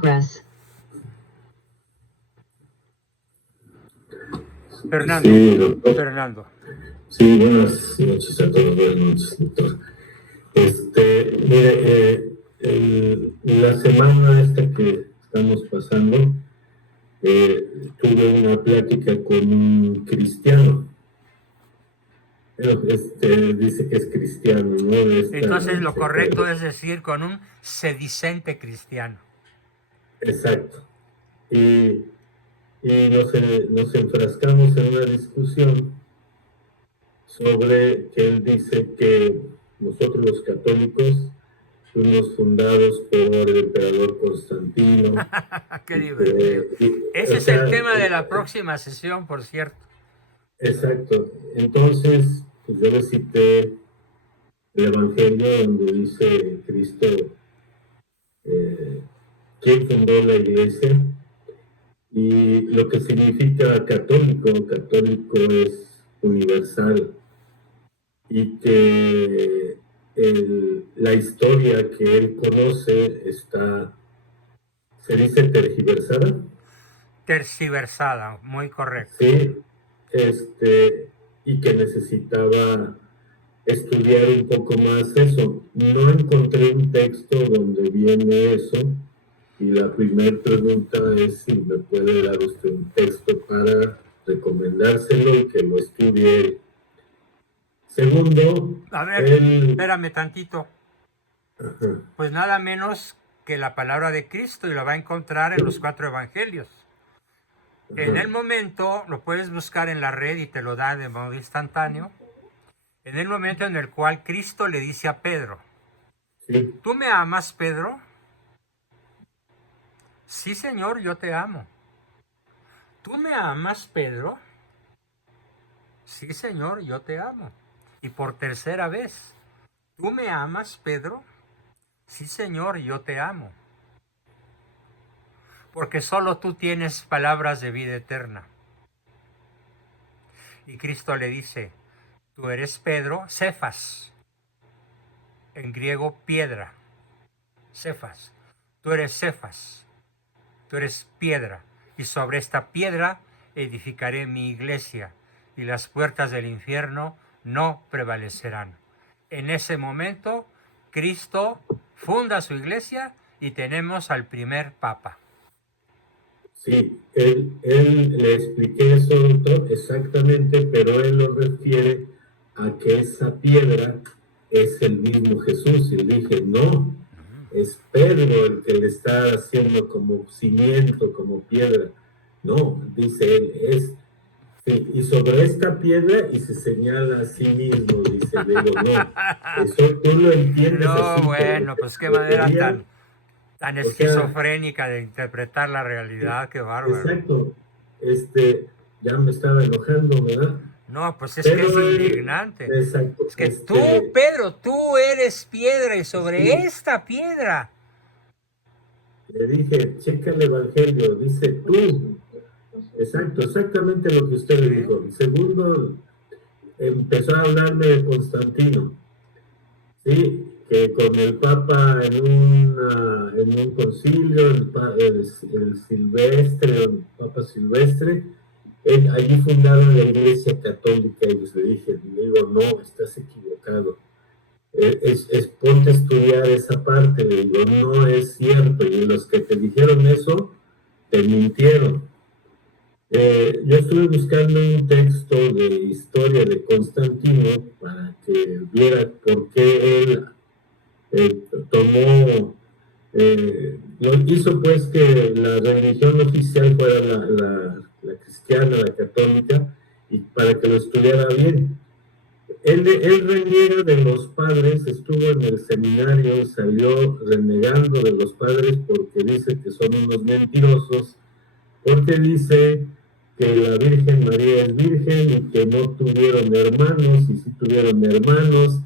Progress. Fernando. Sí, doctor. Fernando. Sí, buenas noches a todos, buenas noches, doctor. Mire, la semana esta que estamos pasando, tuve una plática con un cristiano. Dice que es cristiano, ¿no? Entonces lo correcto es decir con un sedicente cristiano. Exacto. Y nos enfrascamos en una discusión sobre que él dice que nosotros los católicos fuimos fundados por el emperador Constantino. Qué divertido. Ese es el tema de la próxima sesión, por cierto. Exacto. Entonces, pues yo le cité el Evangelio donde dice Cristo quién fundó la iglesia y lo que significa católico. Católico es universal y que la historia que él conoce está, ¿se dice tergiversada? Tergiversada, muy correcto. Sí, y que necesitaba estudiar un poco más eso. No encontré un texto donde viene eso, y la primera pregunta es si me puede dar usted un texto para recomendárselo y que lo estudie él. Segundo, a ver, espérame tantito. Ajá. Pues nada menos que la palabra de Cristo, y la va a encontrar en los 4 evangelios. Ajá. En el momento, lo puedes buscar en la red y te lo da de modo instantáneo, en el momento en el cual Cristo le dice a Pedro, Sí. ¿tú me amas, Pedro? Sí, Señor, yo te amo. ¿Tú me amas, Pedro? Sí, Señor, yo te amo. Y por tercera vez, ¿tú me amas, Pedro? Sí, Señor, yo te amo. Porque solo tú tienes palabras de vida eterna. Y Cristo le dice, tú eres Pedro, Cefas, en griego piedra, Cefas, tú eres Cefas, tú eres piedra, y sobre esta piedra edificaré mi iglesia, y las puertas del infierno no prevalecerán. En ese momento, Cristo funda su iglesia y tenemos al primer papa. Sí, él le expliqué eso, doctor, exactamente, pero él lo refiere a que esa piedra es el mismo Jesús. Y le dije, no, es Pedro el que le está haciendo como cimiento, como piedra. No, dice él, sí, y sobre esta piedra y se señala a sí mismo, dice, le digo, no, eso tú lo entiendes no, así. Bueno, pues qué manera tan esquizofrénica de interpretar la realidad, qué bárbaro. Exacto, ya me estaba enojando, ¿verdad? No, pues es que es indignante. Exacto. Es que tú, Pedro, tú eres piedra y sobre esta piedra. Le dije, checa el Evangelio, dice tú. Exacto, exactamente lo que usted le dijo. Y segundo, empezó a hablarme de Constantino. Sí, que con el Papa en un concilio, el Silvestre, el Papa Silvestre, allí fundaron la Iglesia Católica y les dije, digo, no, estás equivocado. Ponte a estudiar esa parte, le digo, no es cierto, y los que te dijeron eso, te mintieron. Yo estuve buscando un texto de historia de Constantino para que viera por qué él lo hizo pues que la religión oficial fuera la cristiana, la católica, y para que lo estudiara bien. Él reniega de los padres, estuvo en el seminario, salió renegando de los padres porque dice que son unos mentirosos, porque dice que la Virgen María es virgen y que no tuvieron hermanos, y sí tuvieron hermanos,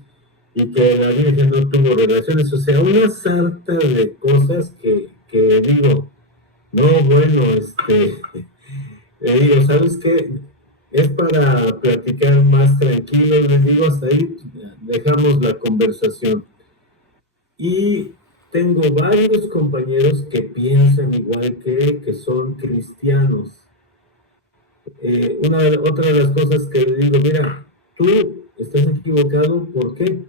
y que la Virgen no tuvo relaciones, o sea, una sarta de cosas que digo, no, bueno, digo, ¿sabes qué? Es para platicar más tranquilo, les digo, hasta ahí dejamos la conversación. Y tengo varios compañeros que piensan igual que él, que son cristianos. Otra de las cosas que le digo, mira, tú estás equivocado, ¿por qué?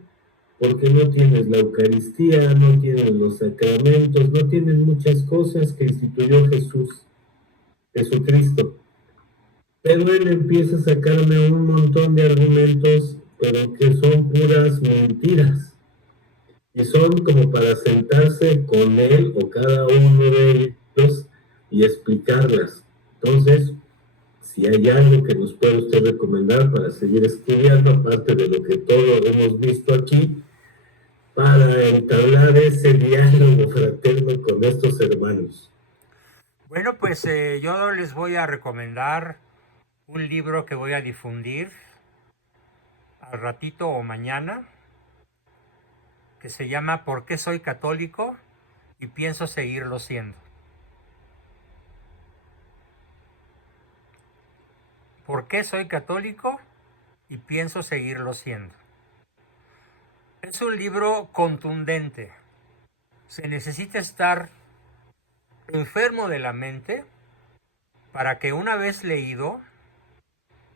Porque no tienes la Eucaristía, no tienes los sacramentos, no tienes muchas cosas que instituyó Jesucristo. Pero él empieza a sacarme un montón de argumentos, pero que son puras mentiras. Y son como para sentarse con él o cada uno de ellos y explicarlas. Entonces, si hay algo que nos puede usted recomendar para seguir estudiando, aparte de lo que todos hemos visto aquí, para entablar ese diálogo fraterno con estos hermanos. Bueno, pues yo les voy a recomendar un libro que voy a difundir al ratito o mañana, que se llama ¿Por qué soy católico y pienso seguirlo siendo? ¿Por qué soy católico y pienso seguirlo siendo? Es un libro contundente. Se necesita estar enfermo de la mente para que una vez leído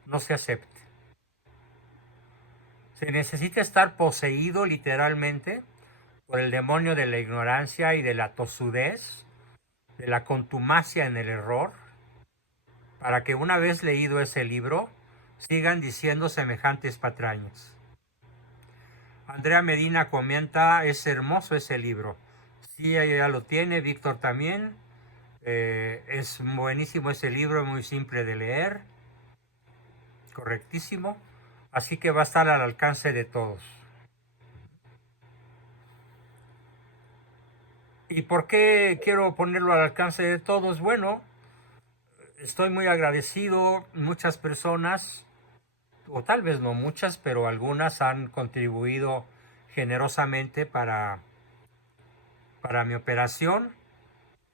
no se acepte. Se necesita estar poseído literalmente por el demonio de la ignorancia y de la tosudez, de la contumacia en el error, para que una vez leído ese libro sigan diciendo semejantes patrañas. Andrea Medina comenta, es hermoso ese libro. Sí, ella ya lo tiene, Víctor también. Es buenísimo ese libro, muy simple de leer, correctísimo. Así que va a estar al alcance de todos. ¿Y por qué quiero ponerlo al alcance de todos? Bueno, estoy muy agradecido. Muchas personas, o tal vez no muchas, pero algunas han contribuido generosamente para mi operación,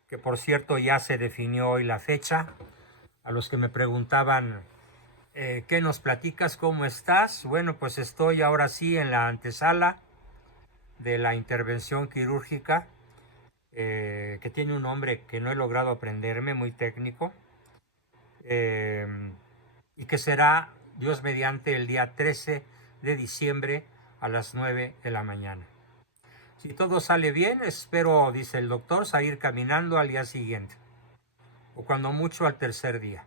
que por cierto ya se definió hoy la fecha. A los que me preguntaban, ¿qué nos platicas? ¿Cómo estás? Bueno, pues estoy ahora sí en la antesala de la intervención quirúrgica, que tiene un nombre que no he logrado aprenderme, muy técnico, y que será, Dios mediante, el día 13 de diciembre a las 9 de la mañana. Si todo sale bien, espero, dice el doctor, salir caminando al día siguiente, o cuando mucho al tercer día.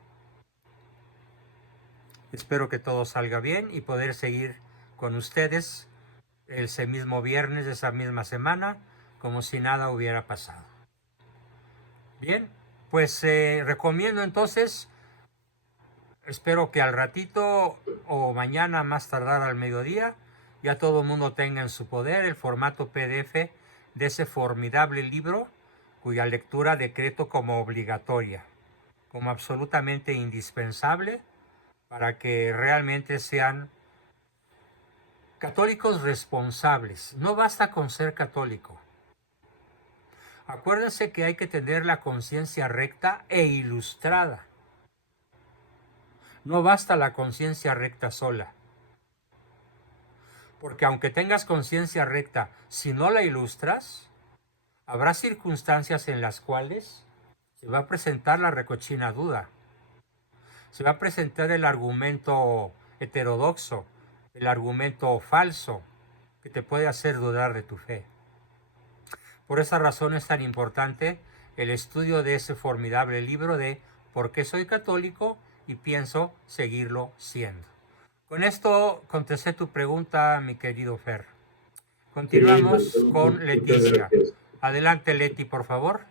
Espero que todo salga bien y poder seguir con ustedes ese mismo viernes de esa misma semana, como si nada hubiera pasado. Bien, pues recomiendo entonces, espero que al ratito o mañana más tardar al mediodía, ya todo el mundo tenga en su poder el formato PDF de ese formidable libro, cuya lectura decreto como obligatoria, como absolutamente indispensable para que realmente sean católicos responsables. No basta con ser católico. Acuérdense que hay que tener la conciencia recta e ilustrada. No basta la conciencia recta sola. Porque aunque tengas conciencia recta, si no la ilustras, habrá circunstancias en las cuales se va a presentar la recochina duda. Se va a presentar el argumento heterodoxo, el argumento falso, que te puede hacer dudar de tu fe. Por esa razón es tan importante el estudio de ese formidable libro de ¿Por qué soy católico y pienso seguirlo siendo? Con esto contesté tu pregunta, mi querido Fer. Continuamos con Leticia. Adelante, Leti, por favor.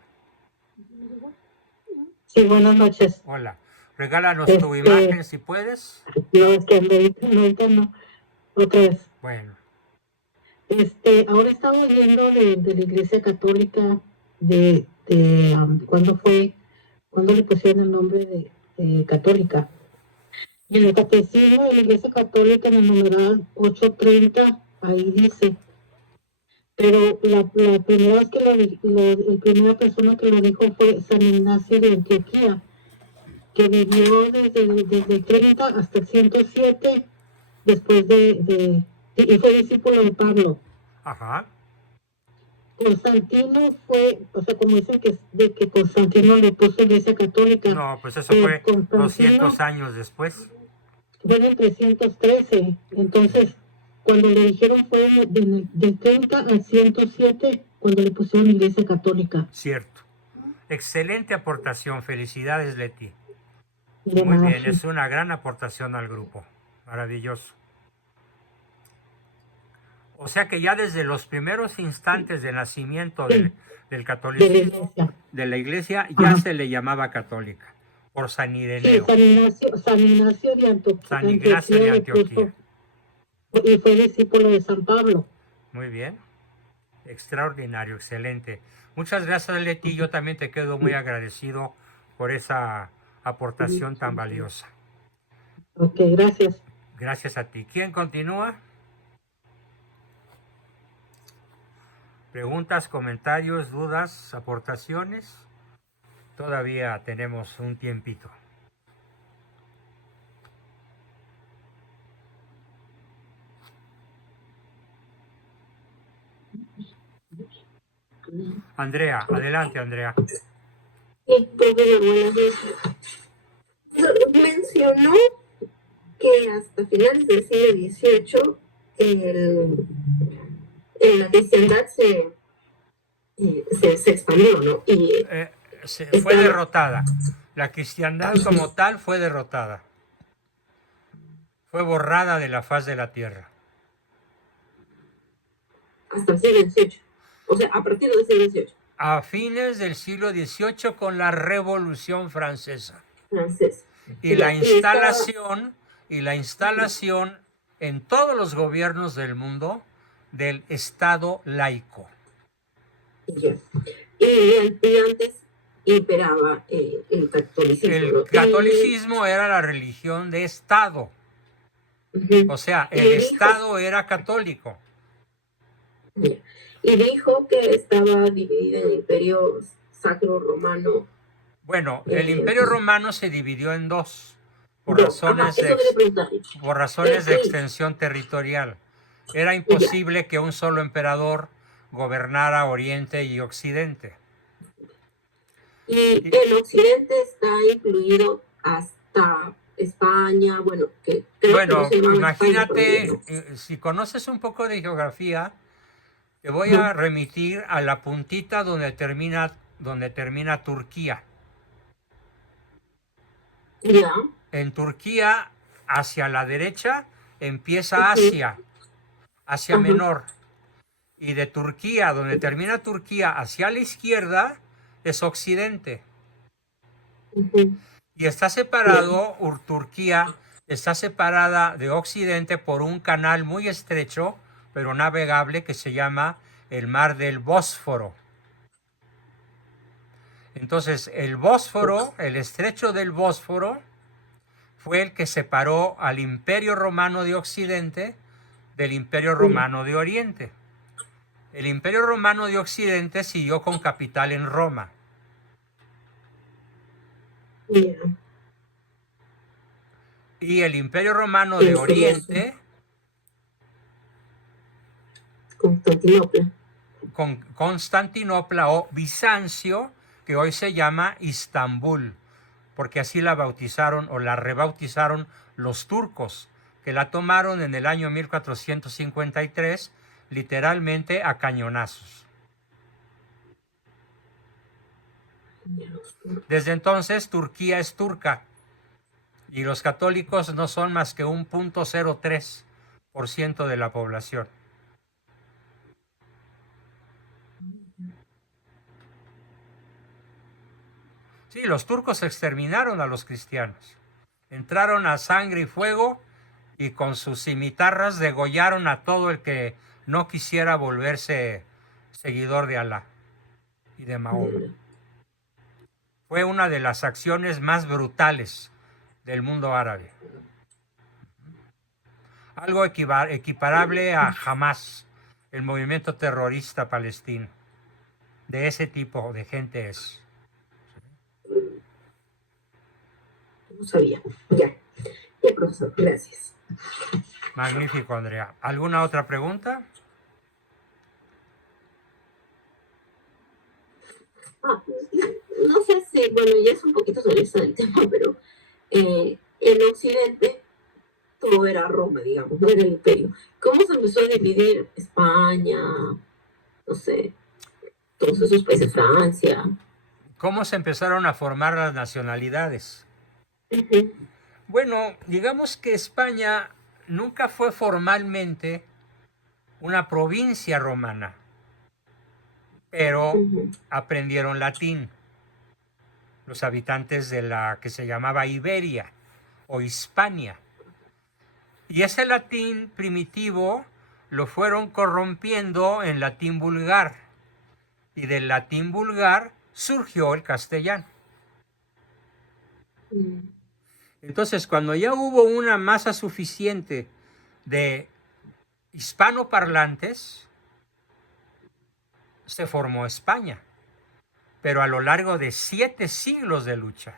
Sí, buenas noches. Hola. Regálanos tu imagen si puedes. No, es que ahorita no. Otra vez. Bueno. Ahora estaba oyendo de la Iglesia Católica, cuando le pusieron el nombre de católica. Y en el catecismo de la Iglesia Católica, en el numeral 830, ahí dice, pero la primera vez que la primera persona que lo dijo fue San Ignacio de Antioquía, que vivió desde el 30 hasta el 107, después y fue discípulo de Pablo. Ajá. Constantino fue, o sea, como dicen que, de que Constantino le puso iglesia católica. No, pues eso fue Constantino 200 años después. fue en el 313. Entonces, cuando le dijeron fue de 30 al 107, cuando le pusieron iglesia católica. Cierto. Excelente aportación. Felicidades, Leti. De Muy nada, bien, sí. es una gran aportación al grupo. Maravilloso. O sea que ya desde los primeros instantes de nacimiento Sí, del de la catolicismo, iglesia. de la iglesia, ya Ajá. se le llamaba católica, por San Sí, Ireneo, San Ignacio de San Ignacio Antioquía de le Antioquía. puso, y fue discípulo de San Pablo. Muy bien, extraordinario, excelente. Muchas gracias, Leti. Yo también te quedo muy agradecido por esa aportación tan valiosa. Ok, gracias. Gracias a ti. ¿Quién continúa? ¿Preguntas, comentarios, dudas, aportaciones? Todavía tenemos un tiempito. Andrea, adelante, Andrea. Sí, profesor, buenas noches. Mencionó que hasta finales del siglo XVIII la cristiandad se expandió, ¿no? Y Fue estaba derrotada. La cristiandad como tal fue derrotada. Fue borrada de la faz de la tierra. hasta el siglo XVIII. O sea, a partir del siglo XVIII, A fines del siglo XVIII con la Revolución Francesa. francés. Y Ya, y la instalación en todos los gobiernos del mundo del Estado laico. ya. Y antes imperaba el catolicismo, El ¿no? catolicismo era la religión de Estado. Ujú. O sea, Y el dijo, Estado era católico. ya, y dijo que estaba dividido en el Imperio Sacro Romano. Bueno, el Imperio Romano se dividió en dos por Dos. Ajá, eso quería preguntar. razones de Y extensión territorial. Era ya. imposible que un solo emperador gobernara Oriente y Occidente. Y Y, el occidente está incluido hasta España, bueno, que creo que no bueno, se llamaba España todavía, imagínate, ¿no? si conoces un poco de geografía, te voy Ujú. a remitir a la puntita donde termina Turquía. Ya. En Turquía, hacia la derecha, empieza Ujú. Asia Ajá. Menor. Y de Turquía, donde termina Turquía, hacia la izquierda, es Occidente. Ujú. Y está Ya. separado, Turquía está separada de Occidente por un canal muy estrecho, pero navegable, que se llama el Mar del Bósforo. Entonces, el Bósforo, el estrecho del Bósforo, fue el que separó al Imperio Romano de Occidente del Imperio Ya. Romano de Oriente. El Imperio Romano de Occidente siguió con capital en Roma. Ya. Y el Imperio Romano de ¿Quién sería Oriente, Constantinopla? con Constantinopla o Bizancio, que hoy se llama Istambul, porque así la bautizaron o la rebautizaron los turcos, que la tomaron en el año 1453, literalmente a cañonazos. Ya, los turcos. Desde entonces Turquía es turca y los católicos no son más que un 0.03% de la población. Sí, los turcos exterminaron a los cristianos. Entraron a sangre y fuego y con sus cimitarras degollaron a todo el que no quisiera volverse seguidor de Alá y de Mahoma. Ya. Fue una de las acciones más brutales del mundo árabe. Algo equiparable a Hamas, el movimiento terrorista palestino. De ese tipo de gente es. No sabía. Ya. Ya, profesor, gracias. Magnífico, Andrea. ¿Alguna otra pregunta? Ah, no sé si, bueno, ya es un poquito solista el tema, pero en Occidente todo era Roma, digamos, no era el imperio. ¿Cómo se empezó a dividir España, no sé, todos esos países, Francia? ¿Cómo se empezaron a formar las nacionalidades? Ujú, Bueno, digamos que España nunca fue formalmente una provincia romana, pero ujú, aprendieron latín los habitantes de la que se llamaba Iberia o Hispania. Y ese latín primitivo lo fueron corrompiendo en latín vulgar. Y del latín vulgar surgió el castellano. ujú, Entonces, cuando ya hubo una masa suficiente de hispanoparlantes, se formó España, pero a lo largo de 7 siglos de lucha.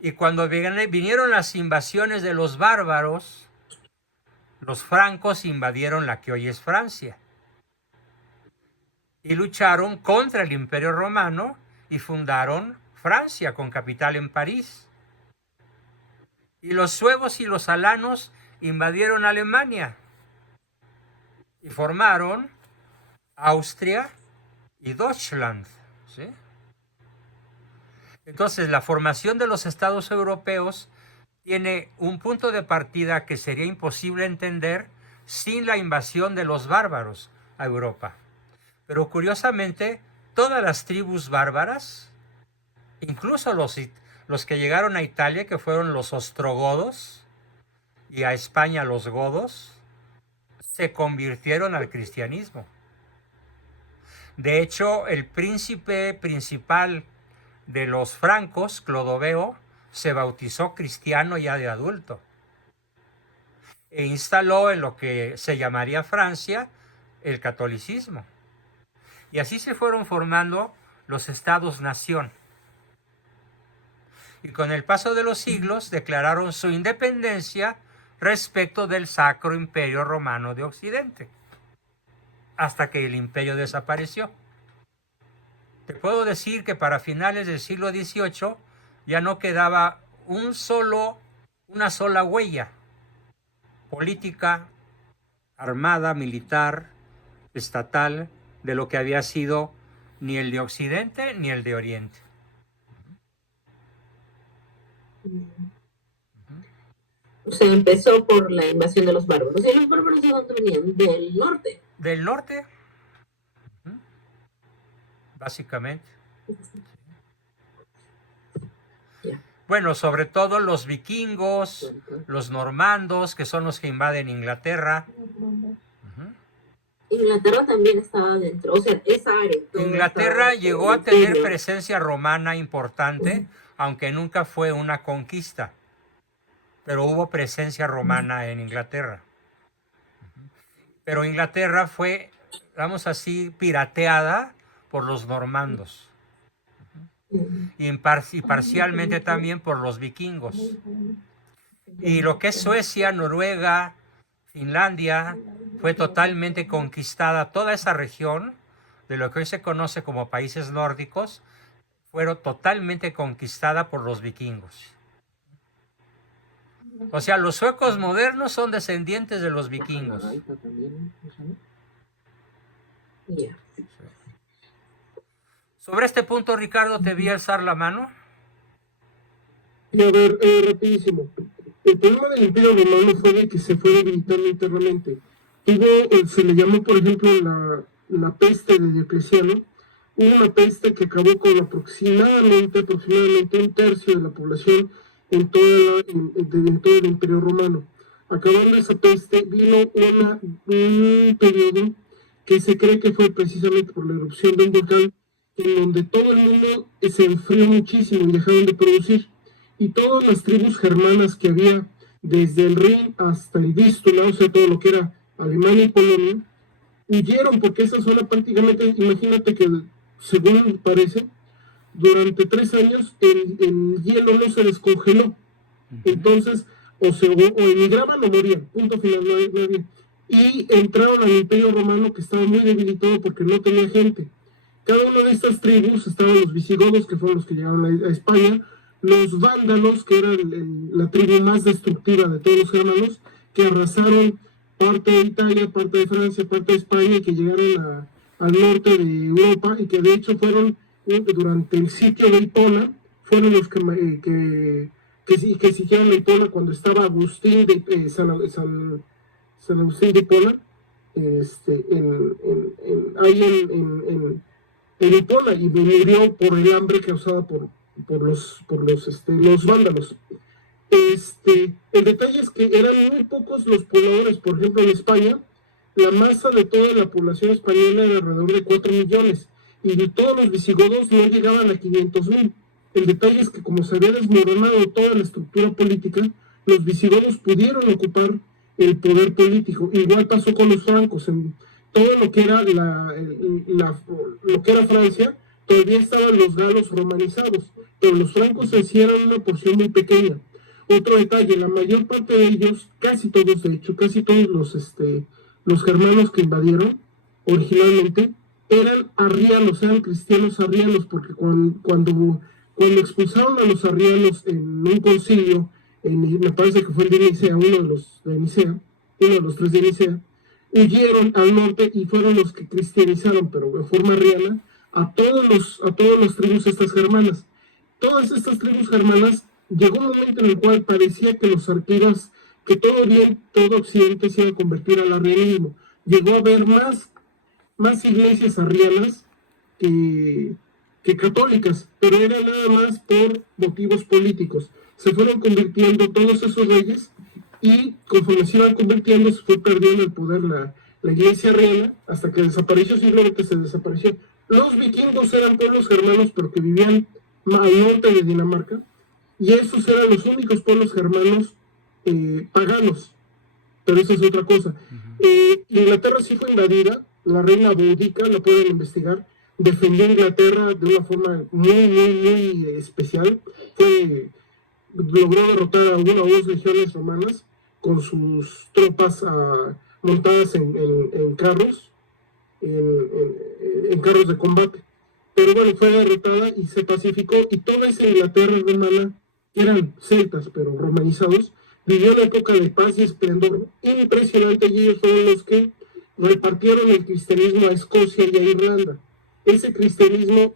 Y cuando vinieron las invasiones de los bárbaros, los francos invadieron la que hoy es Francia y lucharon contra el Imperio Romano y fundaron Francia con capital en París. Y los suevos y los alanos invadieron Alemania y formaron Austria y Deutschland. ¿Sí? Entonces, la formación de los estados europeos tiene un punto de partida que sería imposible entender sin la invasión de los bárbaros a Europa. Pero curiosamente, todas las tribus bárbaras, incluso los que llegaron a Italia, que fueron los ostrogodos, y a España los godos, se convirtieron al cristianismo. De hecho, el príncipe principal de los francos, Clodoveo, se bautizó cristiano ya de adulto e instaló en lo que se llamaría Francia el catolicismo. Y así se fueron formando los estados-nación. Y con el paso de los siglos declararon su independencia respecto del Sacro Imperio Romano de Occidente, hasta que el imperio desapareció. Te puedo decir que para finales del siglo XVIII ya no quedaba una sola huella política, armada, militar, estatal, de lo que había sido ni el de Occidente ni el de Oriente. ujú. O sea, empezó por la invasión de los bárbaros. ¿Y los bárbaros de dónde venían? Del norte. Del norte, básicamente. Ya. Bueno, sobre todo los vikingos, los normandos, que son los que invaden Inglaterra. Inglaterra también estaba dentro, o sea, esa área. Inglaterra llegó a tener presencia romana importante, aunque nunca fue una conquista, pero hubo presencia romana en Inglaterra. Pero Inglaterra fue, vamos así, pirateada por los normandos y parcialmente también por los vikingos. Y lo que es Suecia, Noruega, Finlandia, fue totalmente conquistada. Toda esa región de lo que hoy se conoce como países nórdicos, fueron totalmente conquistada por los vikingos. O sea, los suecos modernos son descendientes de los vikingos. Ya. Sobre este punto, Ricardo, te vi alzar la mano. Y a ver, rapidísimo. El problema del Imperio Romano fue de que se fue debilitando internamente. Se le llamó, por ejemplo, la peste de Diocleciano. Hubo una peste que acabó con aproximadamente un tercio de la población en todo el Imperio Romano. Acabando esa peste, vino un periodo que se cree que fue precisamente por la erupción de un volcán, en donde todo el mundo se enfrió muchísimo y dejaron de producir. Y todas las tribus germanas que había desde el Rin hasta el Vístula, o sea, todo lo que era Alemania y Polonia, huyeron porque esa zona prácticamente, imagínate que según parece, durante 3 años el hielo no se descongeló. Entonces, o emigraban o morían, punto final, no había. Y entraron al Imperio Romano, que estaba muy debilitado porque no tenía gente. cada una de estas tribus estaban los visigodos, que fueron los que llegaron a España, los vándalos, que era la tribu más destructiva de todos los germanos, que arrasaron parte de Italia, parte de Francia, parte de España, y que llegaron al norte de Europa, y que de hecho fueron, durante el sitio de Hipona, fueron los que siguieron a Hipona cuando estaba Agustín de San Agustín de Hipona, ahí en Hipona, y murió por el hambre causada por los vándalos. El detalle es que eran muy pocos los pobladores. Por ejemplo, en España, la masa de toda la población española era alrededor de 4 millones, y de todos los visigodos no llegaban a 500,000. El detalle es que, como se había desmoronado toda la estructura política, los visigodos pudieron ocupar el poder político. Igual pasó con los francos. En todo lo que era lo que era Francia, todavía estaban los galos romanizados, pero los francos se hicieron una porción muy pequeña. Otro detalle, la mayor parte de ellos, casi todos de hecho, casi todos los germanos que invadieron originalmente, eran arrianos, eran cristianos arrianos, porque cuando expulsaron a los arrianos en un concilio, me parece que fue el de Nicea, uno de los tres de Nicea, huyeron al norte y fueron los que cristianizaron, pero de forma arriana, a todas las tribus estas germanas. Todas estas tribus germanas, llegó un momento en el cual parecía que los arqueros, que todo Occidente se iba a convertir al arrianismo. Llegó a haber más iglesias arrianas que católicas, pero era nada más por motivos políticos. Se fueron convirtiendo todos esos reyes, y conforme se iban convirtiendo, se fue perdiendo el poder la iglesia arriana, hasta que desapareció, simplemente se desapareció. Los vikingos eran pueblos germanos, pero que vivían al norte de Dinamarca, y esos eran los únicos pueblos germanos paganos. Pero eso es otra cosa. Inglaterra sí fue invadida. La reina Boudica, la pueden investigar, defendió a Inglaterra de una forma muy, muy, muy especial. Logró derrotar a una o dos legiones romanas con sus tropas montadas en carros, en carros de combate. Pero bueno, fue derrotada y se pacificó, y toda esa Inglaterra romana, que eran celtas pero romanizados, vivió una época de paz y esplendor impresionante, y ellos fueron los que repartieron el cristianismo a Escocia y a Irlanda. Ese cristianismo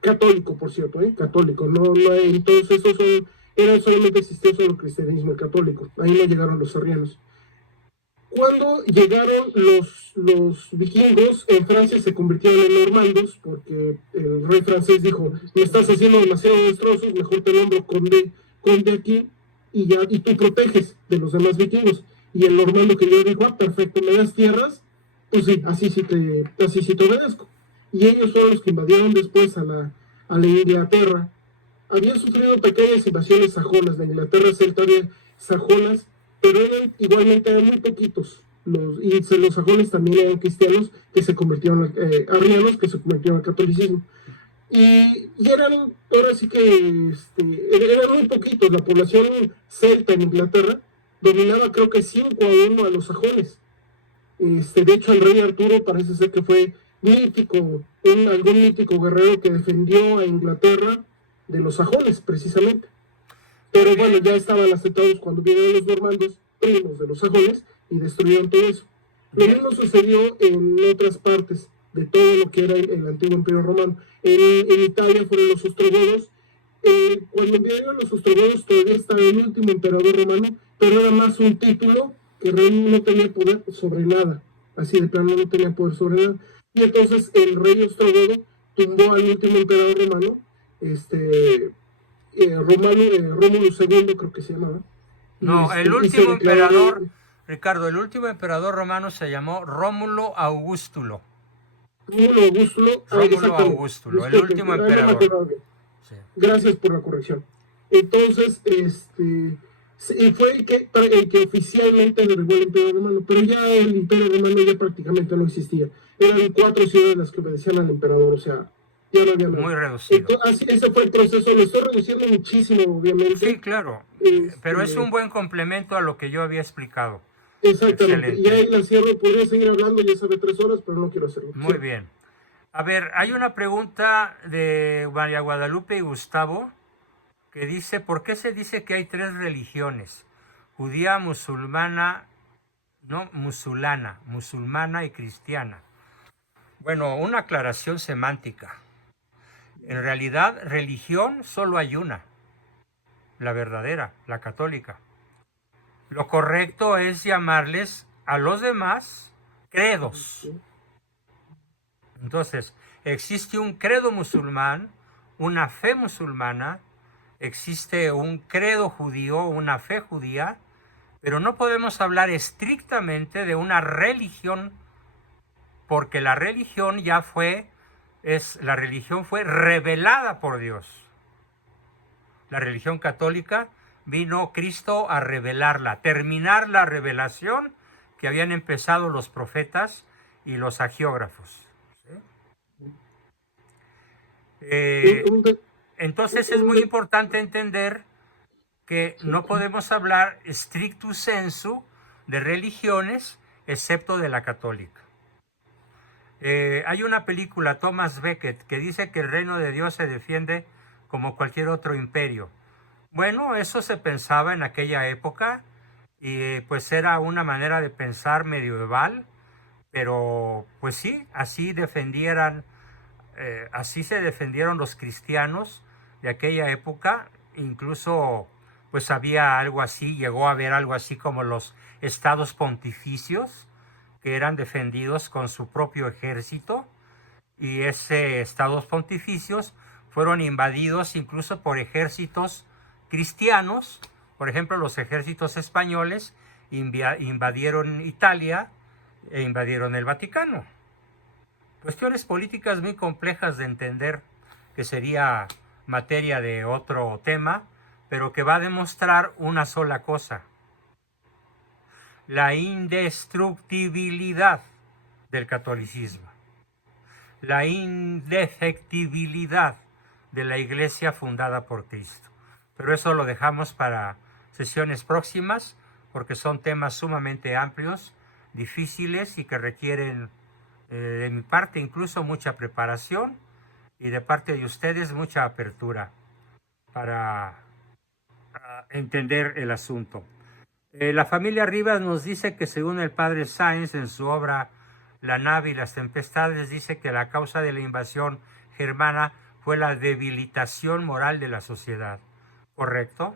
católico, por cierto, católico, no entonces solamente existía solo el cristianismo católico, ahí no llegaron los arrianos. Cuando llegaron los vikingos, en Francia se convirtieron en normandos, porque el rey francés dijo: me estás haciendo demasiados destrozos, mejor te nombro conde aquí, y tú proteges de los demás vikingos. Y el normando que yo dijo: perfecto, me das tierras, pues sí, así sí te obedezco. Y ellos fueron los que invadieron después a la Inglaterra. Habían sufrido pequeñas invasiones sajonas, la Inglaterra celta había sajonas, pero igualmente eran muy poquitos. Los sajones también eran cristianos que se convirtieron arrianos, que se convirtieron al catolicismo. Y eran, ahora sí que eran muy poquitos. La población celta en Inglaterra dominaba, creo que 5-1 a los sajones. De hecho, el rey Arturo parece ser que fue mítico, algún mítico guerrero que defendió a Inglaterra de los sajones, precisamente. Pero bueno, ya estaban aceptados cuando vinieron los normandos, primos de los sajones, y destruyeron todo eso. Lo mismo sucedió en otras partes de todo lo que era el antiguo Imperio Romano. En Italia fueron los ostrogodos. Cuando vinieron los ostrogodos, todavía estaba el último emperador romano, pero era más un título que realmente no tenía poder sobre nada. Así de plano, no tenía poder sobre nada. Y entonces el rey ostrogodo tumbó al último emperador romano, Rómulo II, creo que se llamaba. No, el último emperador, Ricardo, el último emperador romano se llamó Rómulo Augustulo. Rómulo Augustulo, el último emperador. Sí. Gracias por la corrección. Entonces, fue el que oficialmente derribó el Imperio Romano, pero ya el Imperio Romano ya prácticamente no existía. Eran 4 ciudades las que obedecían al emperador, o sea, ya no había nada. Muy reducido. Entonces, ese fue el proceso. Lo estoy reduciendo muchísimo, obviamente. Sí, claro, pero es un buen complemento a lo que yo había explicado. Exactamente. Excelente. Y ahí la cierro, podría seguir hablando, ya sabe 3 horas, pero no quiero hacerlo. Muy bien. A ver, hay una pregunta de María Guadalupe y Gustavo que dice, ¿por qué se dice que hay 3 religiones? Judía, musulmana, no, musulmana y cristiana. Bueno, una aclaración semántica. En realidad, religión solo hay una, la verdadera, la católica. Lo correcto es llamarles a los demás credos. Entonces, existe un credo musulmán, una fe musulmana, existe un credo judío, una fe judía, pero no podemos hablar estrictamente de una religión, porque la religión la religión fue revelada por Dios. La religión católica vino Cristo a revelarla, terminar la revelación que habían empezado los profetas y los agiógrafos. Entonces es muy importante entender que no podemos hablar stricto sensu de religiones excepto de la católica. Hay una película, Thomas Becket, que dice que el reino de Dios se defiende como cualquier otro imperio. Bueno, eso se pensaba en aquella época y pues era una manera de pensar medieval, pero pues sí, así se defendieron los cristianos de aquella época. Incluso pues había algo así, llegó a haber algo así como los estados pontificios que eran defendidos con su propio ejército, y esos estados pontificios fueron invadidos incluso por ejércitos cristianos. Por ejemplo, los ejércitos españoles invadieron Italia e invadieron el Vaticano. Cuestiones políticas muy complejas de entender, que sería materia de otro tema, pero que va a demostrar una sola cosa: la indestructibilidad del catolicismo, la indefectibilidad de la iglesia fundada por Cristo. Pero eso lo dejamos para sesiones próximas, porque son temas sumamente amplios, difíciles y que requieren de mi parte incluso mucha preparación, y de parte de ustedes mucha apertura para entender el asunto. La familia Rivas nos dice que, según el padre Sáenz en su obra La nave y las tempestades, dice que la causa de la invasión germana fue la debilitación moral de la sociedad. ¿Correcto?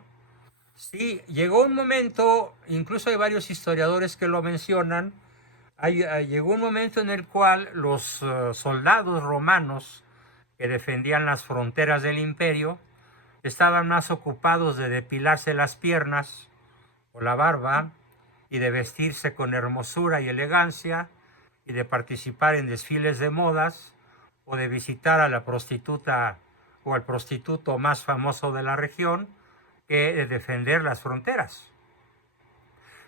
Sí, llegó un momento, incluso hay varios historiadores que lo mencionan, llegó un momento en el cual los soldados romanos que defendían las fronteras del imperio estaban más ocupados de depilarse las piernas o la barba y de vestirse con hermosura y elegancia y de participar en desfiles de modas o de visitar a la prostituta o al prostituto más famoso de la región que de defender las fronteras.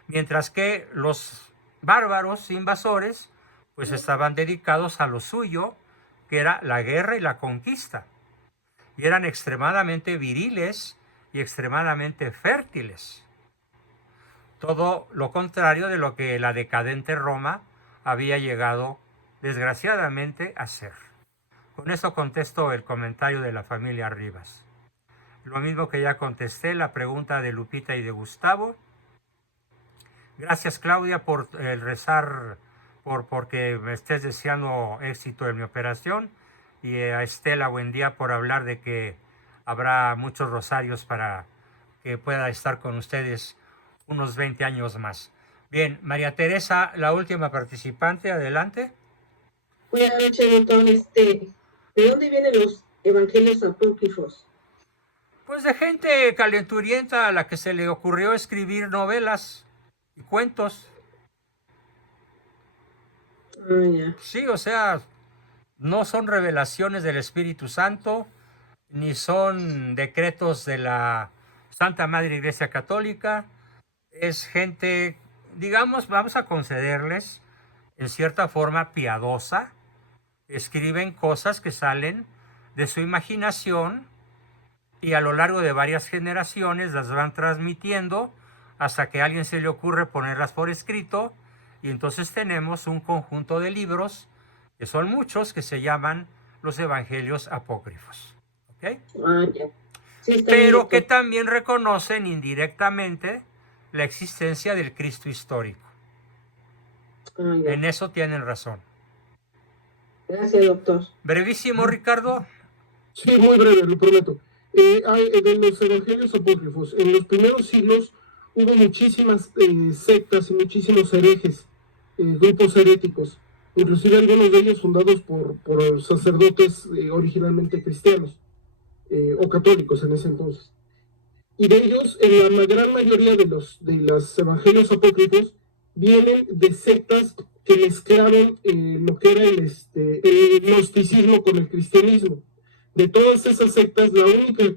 Mientras que los bárbaros invasores pues estaban dedicados a lo suyo, que era la guerra y la conquista, y eran extremadamente viriles y extremadamente fértiles. Todo lo contrario de lo que la decadente Roma había llegado desgraciadamente a ser. Con eso contesto el comentario de la familia Rivas. Lo mismo que ya contesté la pregunta de Lupita y de Gustavo. Gracias, Claudia, por el rezar, porque me estés deseando éxito en mi operación, y a Estela, buen día, por hablar de que habrá muchos rosarios para que pueda estar con ustedes unos 20 años más. Bien, María Teresa, la última participante, adelante. Buenas noches, doctor. ¿De dónde vienen los evangelios apócrifos? Pues de gente calenturienta a la que se le ocurrió escribir novelas y cuentos. Ya. Sí, o sea, no son revelaciones del Espíritu Santo, ni son decretos de la Santa Madre Iglesia Católica. Es gente, digamos, vamos a concederles, en cierta forma piadosa. Escriben cosas que salen de su imaginación y a lo largo de varias generaciones las van transmitiendo hasta que a alguien se le ocurre ponerlas por escrito, y entonces tenemos un conjunto de libros que son muchos, que se llaman los evangelios apócrifos. ¿Ok? Ah, ya. Sí, está bien, Pero que doctor. también reconocen indirectamente la existencia del Cristo histórico. Ah, ya. En eso tienen razón. Gracias, doctor. Brevísimo, Ricardo. Sí, muy breve, lo prometo. De los evangelios apócrifos, en los primeros siglos hubo muchísimas sectas y muchísimos herejes, grupos heréticos, inclusive algunos de ellos fundados por sacerdotes originalmente cristianos o católicos en ese entonces. Y de ellos, la gran mayoría de los evangelios apócrifos vienen de sectas que mezclaron lo que era el gnosticismo con el cristianismo. De todas esas sectas, la única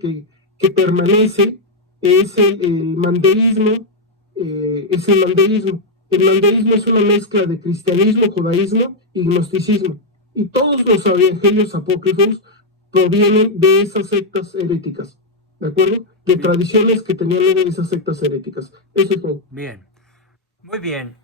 que permanece es el mandeísmo. Es el mandeísmo. El mandeísmo es una mezcla de cristianismo, judaísmo y gnosticismo. Y todos los evangelios apócrifos provienen de esas sectas heréticas. ¿De acuerdo? De tradiciones que tenían luego esas sectas heréticas. Eso es todo. Bien. Muy bien.